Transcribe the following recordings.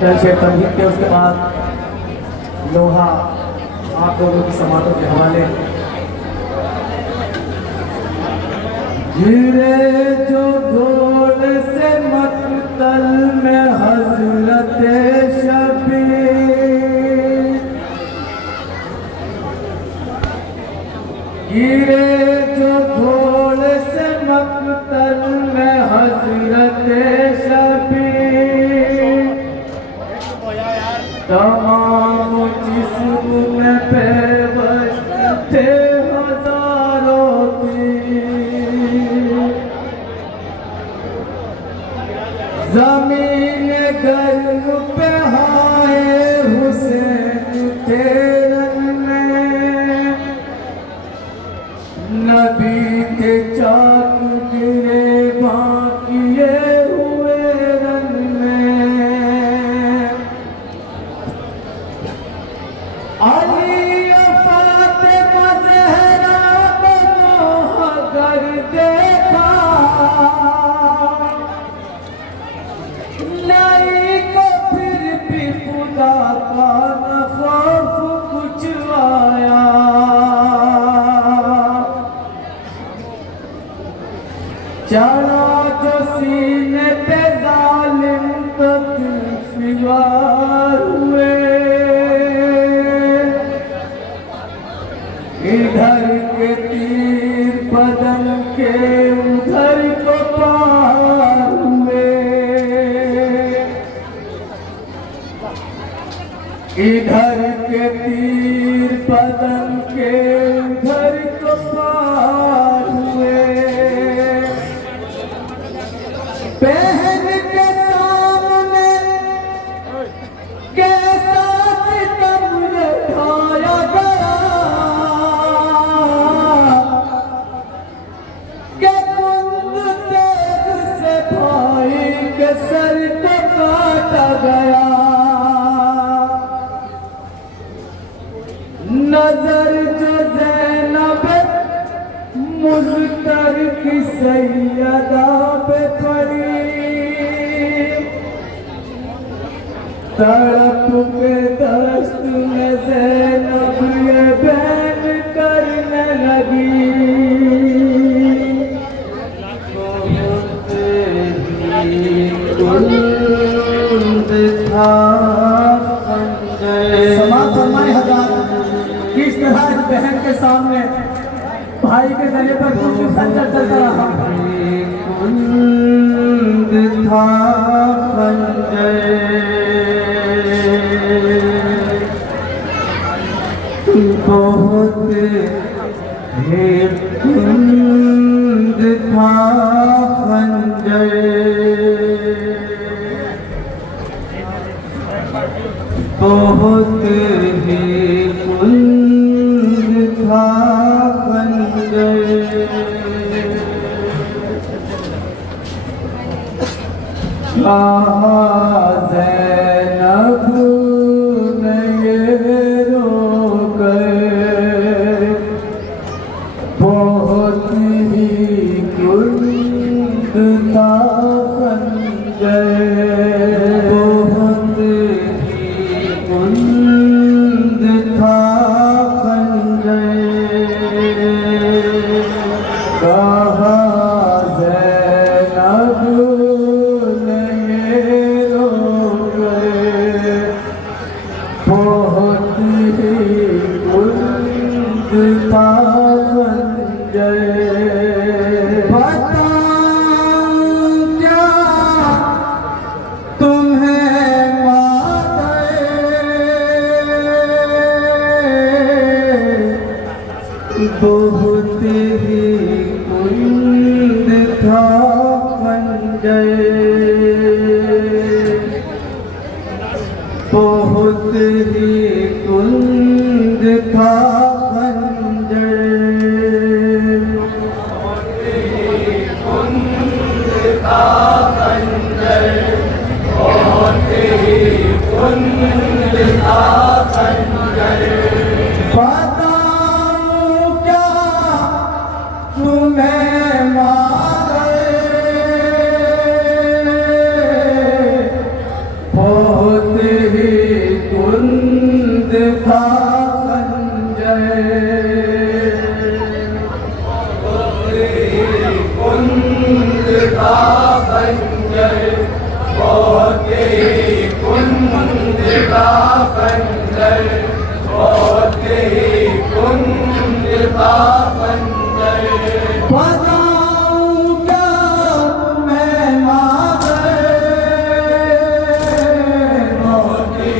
चल शेर तमहीद के उसके बाद लोहा आप लोगों की समातों के हवाले। गिरे जो घोड़ से मक्तल में हजरत शबीर, गिरे जो घोड़ से मक्तल में हजरत शबीर, तमाम जिस्म में पेवश थे हजारों तीर, ज़मीन गर्म पे हाय हुसैन थे रन में, नबी के चाक गिरे बाकिए हुए रन में। अली फातिमा ज़हरा बनो अगर देखा, नहीं को फिर भी खुदा का न खौफ कुछ आया। चढ़ा जो सीने पे जालिम तो दिलफिगार हुए, इधर के तीर बदन के उधर को पार हुए, इधर के तीर बदन के उधर को पार हुए। बहन के सामने कैसा सितम ढाया गया, के कुंद तेग से भाई के सर को काटा गया। नजर जो ज़ैनब मुज़्तर की सैयदा पे पड़ी, तड़प पे दस्त में ज़ैनब ये बैन करने लगी। समाज फरमाए हजार किस तरह इस बहन के सामने भाई के गले पर कुछ खंजर चलता रहा। कुंद था खंजर बहुत है, कुंद था खंजर बहुत ही कुंद था खंजर। ज़ैनब ने ये रोकर बहुत ही कुंद था खंजर, बहुत ही कुंद था खंजर। कहा ज़ैनब ने ये रोकर बहुत ही कुंद था खंजर। बताऊं क्या तुम्हें बहुत ही कुंद था खंजर, बहुत ही कुंद था खंजर, बहुत ही कुंद था खंजर। बताऊं क्या तुम्हें मारे बहुत ही कुंद था खंजर, कुंद था खंजर, बहुत ही कुंद था खंजर, बहुत ही कुंद था खंजर। बताऊं क्या मैं मांगे, बहुत ही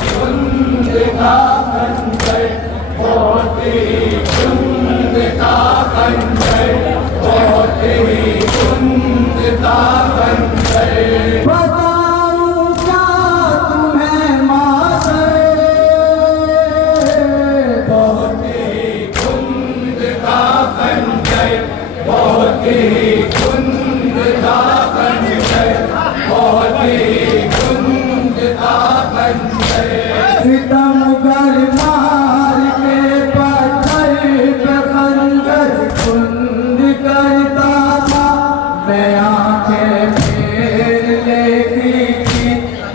कुंद था खंजर, बहुत ही कुंद था खंजर, बहुत ही कुंद था खंजर। बताऊं क्या तुम्हें मांगे, बहुत ही कुंद था खंजर, बहुत ही कुंद था खंजर, बहुत ही कुंद था खंजर। सितमगर मार के पत्थर पे खंजर कुंद करता था, मैं आंखें फेर लेती थी,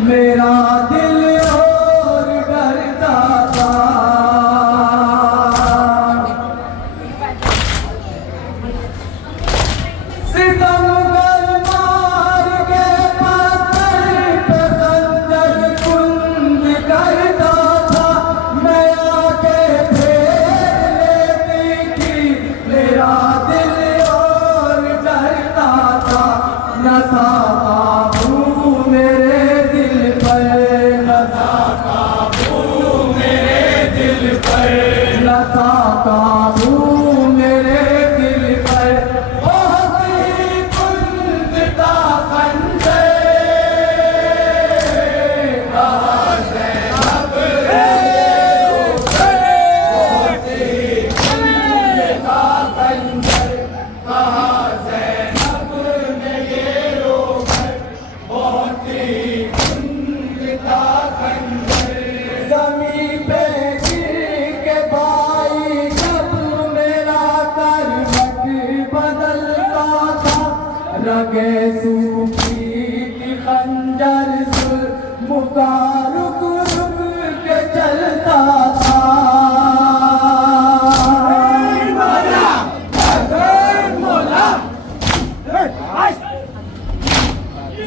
मेरा दिल और डरता था। सितमगर मार के पत्थर पे खंजर कुंद करता था, मैं आंखें फेर लेती थी, मेरा दिल और डरता था। न था काबू मेरे दिल पर, न था काबू मेरे दिल पर, न था काबू मेरे दिल पर। बहुत ही कुंद था खंजर, कहाँ से अब बहुत ही कुंद था खंजर, कहाँ से अब ये रोकर, बहुत ही कुंद था खंजर। ज़मीं पे गिर के भाई जब मेरा करवट बदलता था, रगे सूखी थी खंजर मुका रुक रुक के चलता था।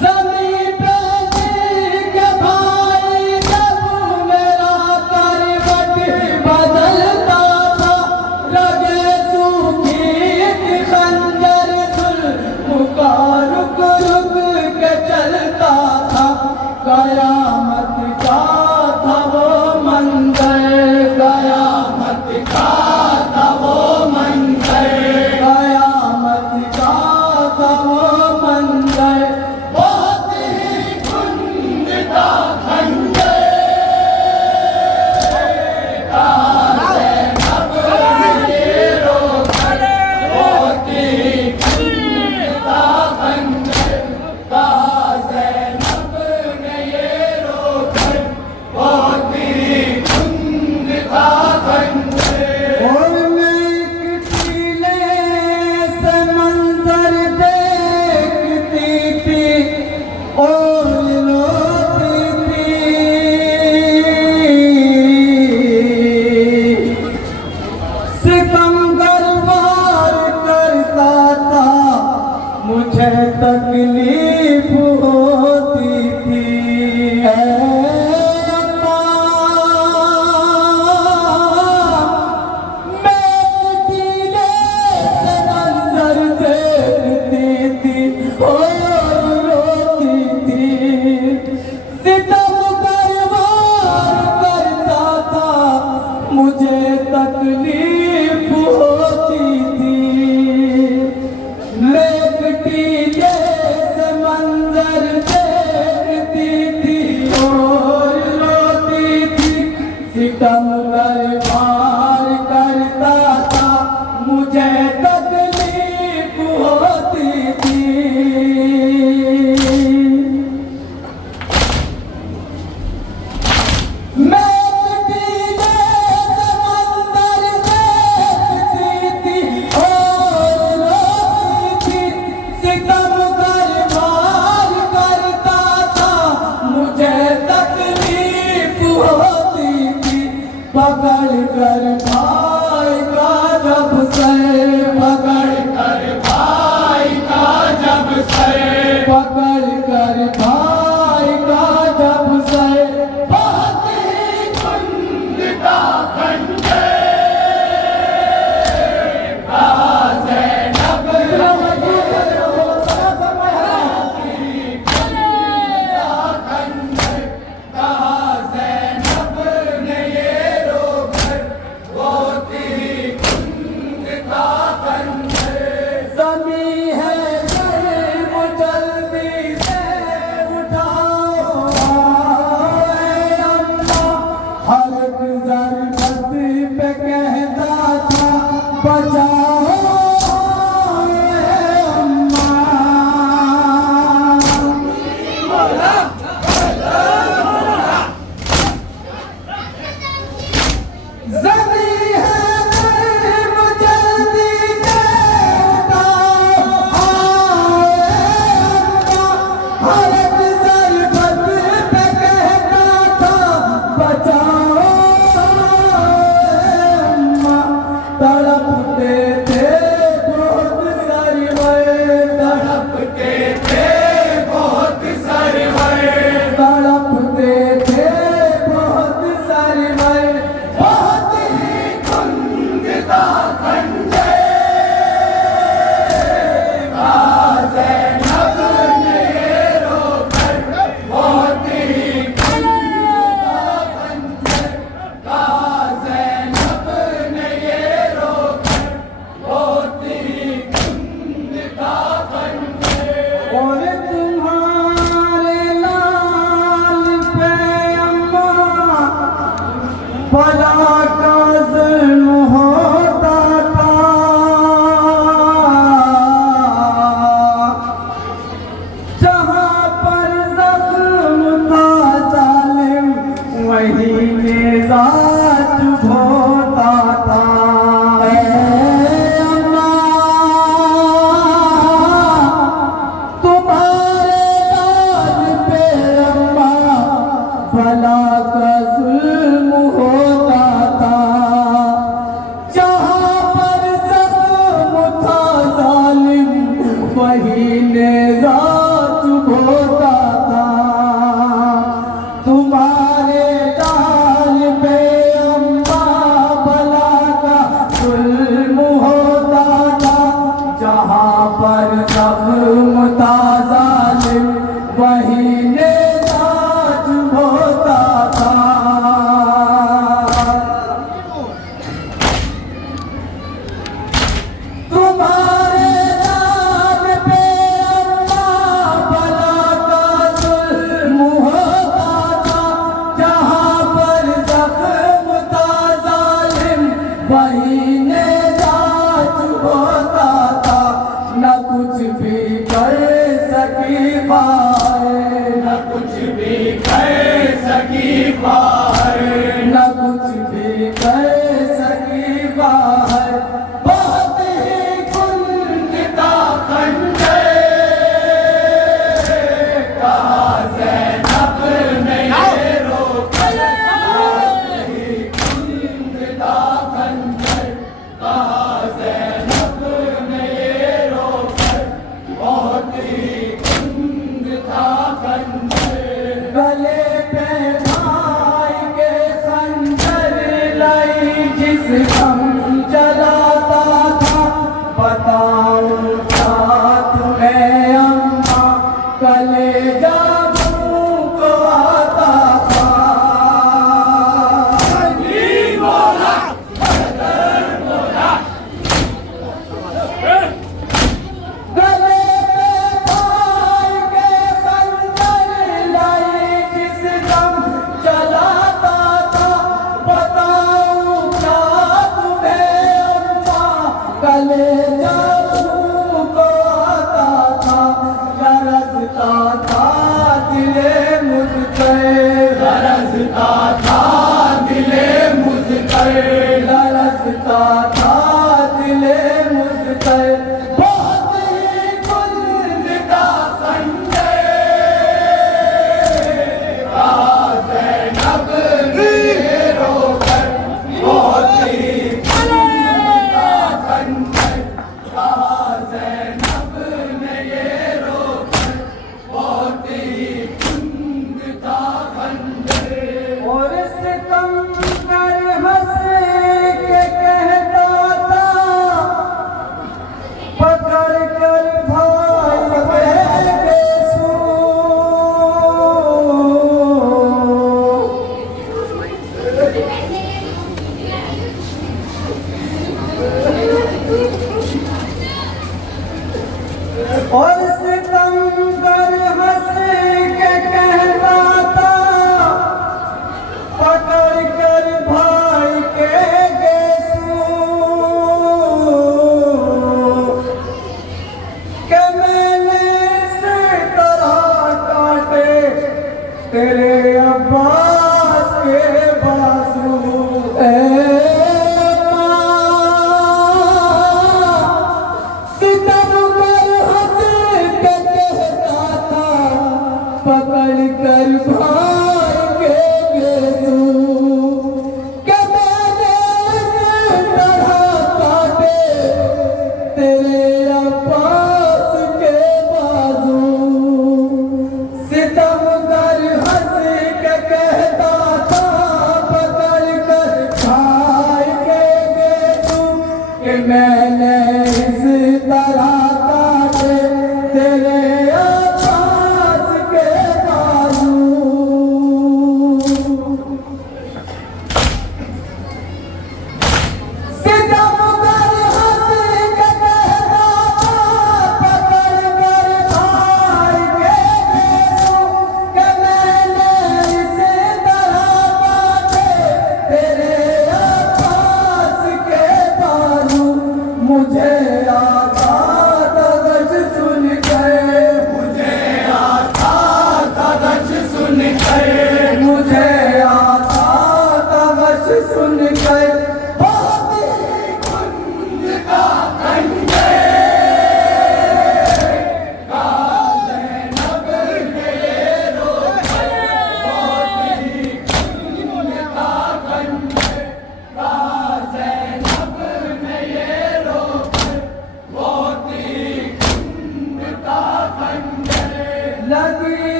ज़मीं पे गिर के भाई जब मेरा करवट बदलता था, रगे सूखी थी खंजर मुका रुक रुक के चलता था। कयामत का था वो मंजर, कयामत का था वो मंजर, कयामत का था वो मंजर। बहुत ही कुंद था खंजर, कहाँ से अब ये रोकर, बहुत ही कुंद था खंजर, कहाँ से अब ये रोकर, बहुत ही कुंद था खंजर। और मैं एक टीले से मंजर देखती थी और रोती थी, सितमगर वार करता था, मुझे तकलीफ होती थी। मैं टीले से मंजर देखती थी और रोती थी, सितमगर वार करता था, मुझे तकलीफ होती थी। मैं टीले से मंजर देखती थी और रोती थी, सितमगर वार करता था, मुझे तकलीफ होती थी। पकड़ कर भाई का जब सर, पकड़ कर भाई का जब सर, पकड़ कर भाई का जब सर, बहुत ही कुंद का खंजर कहा ज़ैनब बला का ज़ुल्म होता था, जहाँ पर ज़ख्म था ज़ालिम वहीं निज़ात होता था। तुम्हारे लाल पे अम्मा बला का ज़ुल्म होता था, जहाँ पर ज़ख्म था ज़ालिम वहीं निज़ात होता था। तुम्हारे लाल पे अम्मा बला का ज़ुल्म होता था, जहाँ पर ज़ख्म था ज़ालिम वहीं निज़ात होता था। तुम्हारे लाल पे अम्मा बला का ज़ुल्म होता था, जहाँ पर ज़ख्म था ज़ालिम वहीं निज़ात होता था। न कुछ भी कर सकी बाहर, न कुछ भी कर सकी बाहर, न कुछ भी कर सकी बाहर, बहुत ही कुंद का खंजर कहा ज़ैनब ने ये रोका, बहुत ही कुंद का खंजर कहा ज़ैनब ने ये रोका, बहुत ही कुंद का खंजर। गले पे भाई के खंजर लाई जिस हम चलाता था, बताऊं क्या तुम्हें अम्मा कलेजा मुँह को आता था। गले पे भाई के खंजर लाई जिस दम चलाता था, बताऊं क्या तुम्हें अम्मा कलेजा मुँह को आता था। लरज़ता था दिले मुझसे, लरज़ता था दिले मुझसे, लरज़ता था दिले मुझसे, बहुत ही कुंद का खंजर कहा ज़ैनब ने रोकर,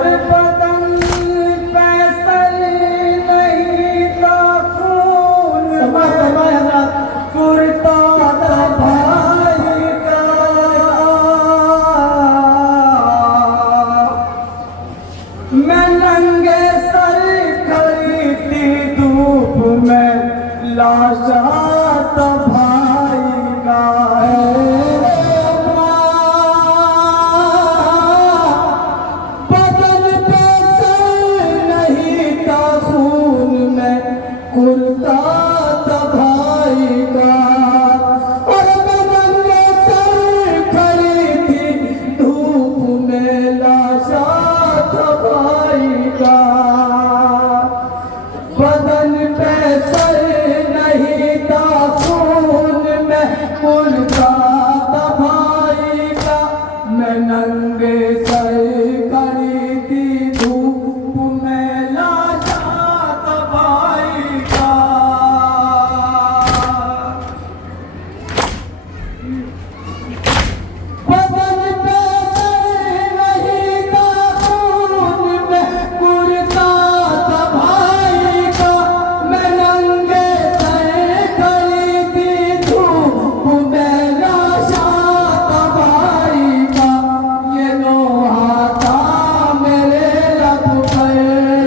और बदन पे सर नहीं था खून कुर्ता था भाई का। मैं नंगे सर खड़ी थी धूप में लाशा था भाई का। बदन पे सर नहीं था खून में कुर्ता था भाई का। और मैं नंगे सर खड़ी थी धूप में लाशा था भाई का। बदन पे सर नहीं था खून में कुर्ता था भाई का। मैं नंगे सर खड़ी थी धूप में लाशा था भाई का। बदन पे सर नहीं था खून में कुर्ता था भाई का। मैं नंगे सर खड़ी थी धूप में लाशा था भाई का। ये लोहा था मेरे लब पर,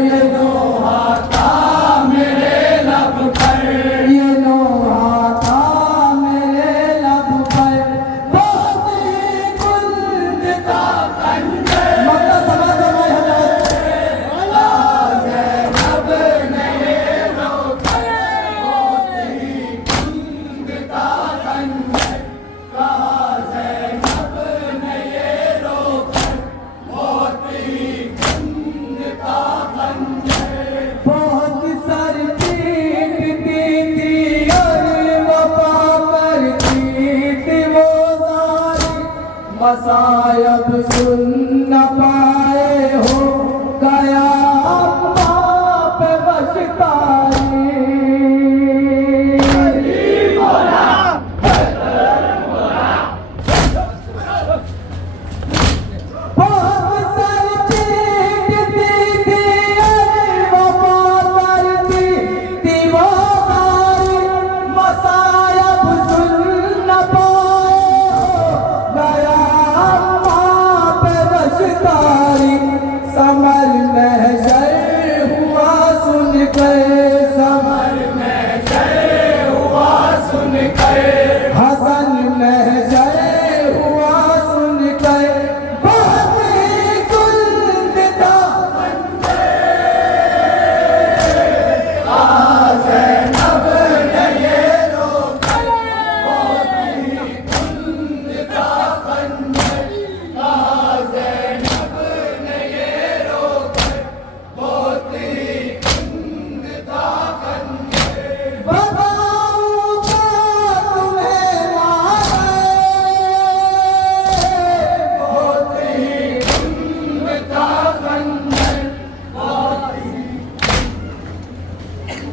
ये लोहा था मेरे लब पर, ये लोहा था मेरे लब पर। बहुत ही कुंद था खंजर मक्का सभा जमाए हजरत ज़ैनब ने ये रोकर। बहुत ही कुंद था खंजर कहा ज़ैनब ने ये रोकर। बहुत ही कुंद था खंजर। बहुत सर पीटती थी और वफा करती थी वो सारी मसायब सुन